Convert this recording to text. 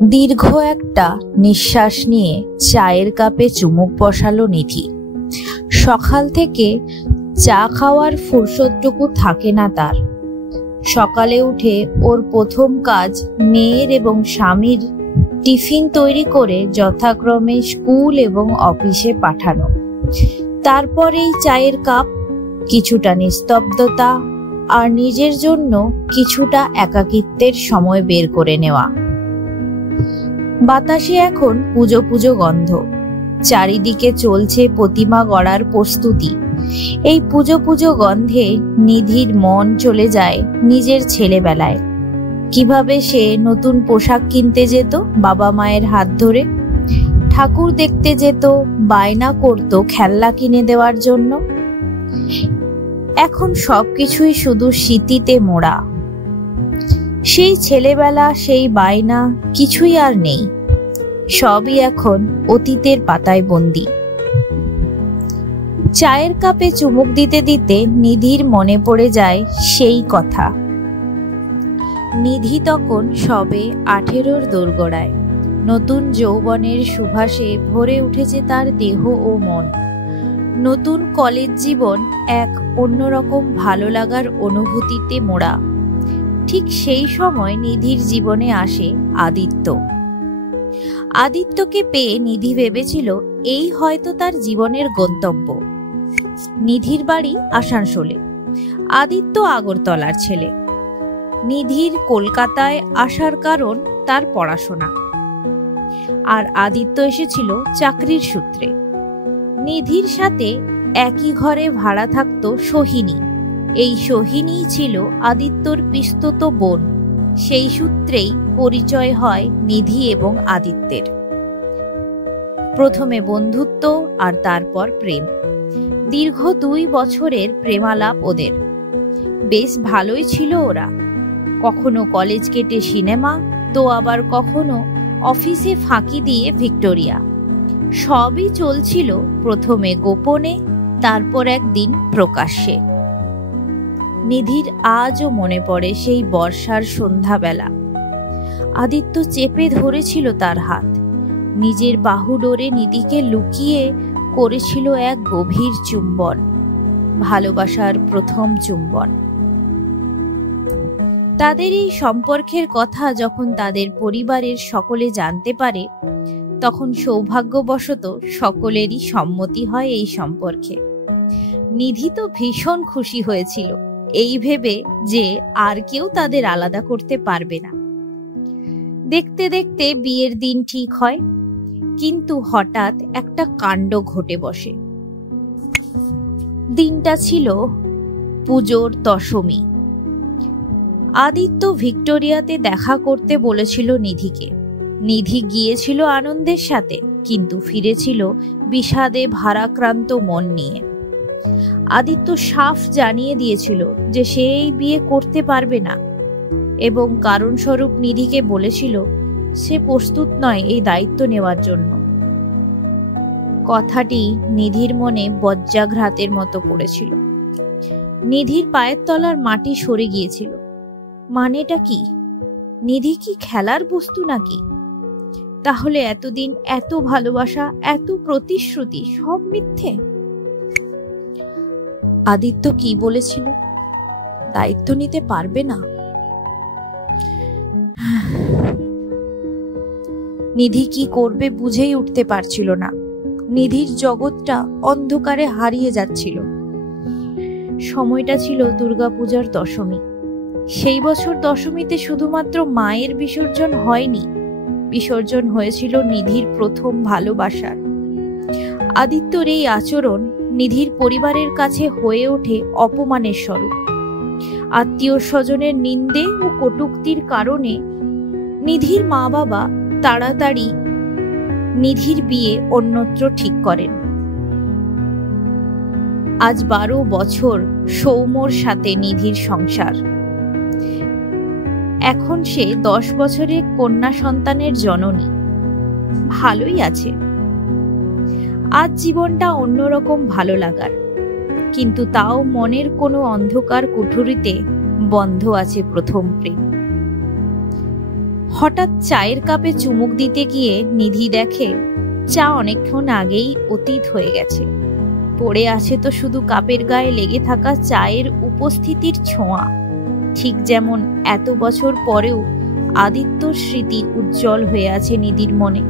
দীর্ঘ একটা নিঃশ্বাস নিয়ে চায়ের কাপে চুমুক বসালো নিধি। সকাল থেকে চা খাওয়ার ফুরসতটুকু থাকে না তার। সকালে উঠে ওর প্রথম কাজ মেয়ের এবং স্বামীর টিফিন তৈরি করে যথাক্রমে স্কুল এবং অফিসে পাঠানো। তারপরেই চায়ের কাপ, কিছুটা নিস্তব্ধতা আর নিজের জন্য কিছুটা একাকিত্বের সময় বের করে নেওয়া। বাতাসে এখন পুজো পুজো গন্ধ। চারিদিকে চলছে প্রতিমা গড়ার প্রস্তুতি। এই পুজো পুজো গন্ধে নিধির মন চলে যায় নিজের ছেলেবেলায়। কিভাবে সে নতুন পোশাক কিনতে যেত বাবা মায়ের হাত ধরে, ঠাকুর দেখতে যেত, বায়না করত খেলনা কিনে দেওয়ার জন্য। এখন সবকিছুই শুধু স্মৃতিতে মোড়া। সেই ছেলেবেলা, সেই বায়না কিছুই আর নেই। সবই এখন অতীতের পাতায় বন্দী। চায়ের কাপে চুমুক দিতে দিতে নিধির মনে পড়ে যায় সেই কথা। নিধি তখন সবে 18-র দোরগোড়ায়। নতুন যৌবনের সুবাসে ভরে উঠেছে তার দেহ ও মন। নতুন কলেজ জীবন এক অন্যরকম ভালো লাগার অনুভূতিতে মোড়া। ঠিক সেই সময় নিধির জীবনে আসে আদিত্য। আদিত্যকে পেয়ে নিধি ভেবেছিল এই হয়তো তার জীবনের গন্তব্য। নিধির বাড়ি আসানসোলে, আদিত্য আগরতলার ছেলে। নিধির কলকাতায় আসার কারণ তার পড়াশোনা, আর আদিত্য এসেছিল চাকরির সূত্রে। নিধির সাথে একই ঘরে ভাড়া থাকত সোহিনী। এই সোহিনীই ছিল আদিত্যর পিস্তত বোন। সেই সূত্রেই পরিচয় হয় নিধি এবং আদিত্যের। প্রথমে বন্ধুত্ব আর তারপর প্রেম। দীর্ঘ 2 বছরের প্রেমালাপ ওদের। বেশ ভালোই ছিল ওরা। কখনো কলেজ কেটে সিনেমা, তো আবার কখনো অফিসে ফাঁকি দিয়ে ভিক্টোরিয়া। সবই চলছিল প্রথমে গোপনে, তারপর একদিন প্রকাশ্যে। নিধির আজও মনে পড়ে সেই বর্ষার সন্ধ্যাবেলা। আদিত্য চেপে ধরেছিল তার হাত। নিজের বাহু ডোরে নিধিকে লুকিয়ে করেছিল এক গভীর চুম্বন, ভালোবাসার প্রথম চুম্বন। তাদের এই সম্পর্কের কথা যখন তাদের পরিবারের সকলে জানতে পারে, তখন সৌভাগ্যবশত সকলেরই সম্মতি হয় এই সম্পর্কে। নিধি তো ভীষণ খুশি হয়েছিল এই ভেবে যে আর কেউ তাদের আলাদা করতে পারবে না। দেখতে দেখতে বিয়ের দিন ঠিক হয়, কিন্তু হঠাৎ একটা কাণ্ড ঘটে বসে। দিনটা ছিল পুজোর দশমী। আদিত্য ভিক্টোরিয়াতে দেখা করতে বলেছিল নিধিকে। নিধি গিয়েছিল আনন্দের সাথে, কিন্তু ফিরেছিল বিষাদে ভারাক্রান্ত মন নিয়ে। আদিত্য সাফ জানিয়ে দিয়েছিল যে সে এই বিয়ে করতে পারবে না, এবং কারণস্বরূপ নিধিকে বলেছিল সে প্রস্তুত নয় এই দায়িত্ব নেওয়ার জন্য। কথাটি নিধির মনে বজ্রাঘাতের মতো পড়েছিল। নিধির পায়ের তলার মাটি সরে গিয়েছিল। মানেটা কি? নিধি কি খেলার বস্তু নাকি? তাহলে এতদিন এত ভালোবাসা, এত প্রতিশ্রুতি সব মিথ্যে? আদিত্য কি বলেছিল? দায়িত্ব নিতে পারবে না। নিধি কি করবে বুঝেই উঠতে পারছিল না। নিধির জগৎটা অন্ধকারে হারিয়ে যাচ্ছিল। সময়টা ছিল দুর্গাপূজার দশমী। সেই বছর দশমীতে শুধুমাত্র মায়ের বিসর্জন হয়নি, বিসর্জন হয়েছিল নিধির প্রথম ভালোবাসার। আদিত্যর এই আচরণ নিধির পরিবারের কাছে হয়ে ওঠে অপমানের স্বরূপ। আত্মীয় স্বজনের নিন্দে ও কটূক্তির কারণে নিধির মা বাবা তাড়াতাড়ি নিধির বিয়ে অন্যত্র ঠিক করেন। আজ 12 বছর সৌম্যর সাথে নিধির সংসার। এখন সে 10 বছরের কন্যা সন্তানের জননী। ভালোই আছে। আজ জীবনটা অন্যরকম ভালো লাগার, কিন্তু তাও মনের কোনো অন্ধকার কুঠুরিতে বন্ধ আছে প্রথম প্রেম। হঠাৎ চায়ের কাপে চুমুক দিতে গিয়ে নিধি দেখে চা অনেকক্ষণ আগেই অতীত হয়ে গেছে। পড়ে আছে তো শুধু কাপের গায়ে লেগে থাকা চায়ের উপস্থিতির ছোঁয়া, ঠিক যেমন এত বছর পরেও আদিত্যর স্মৃতি উজ্জ্বল হয়ে আছে নিধির মনে।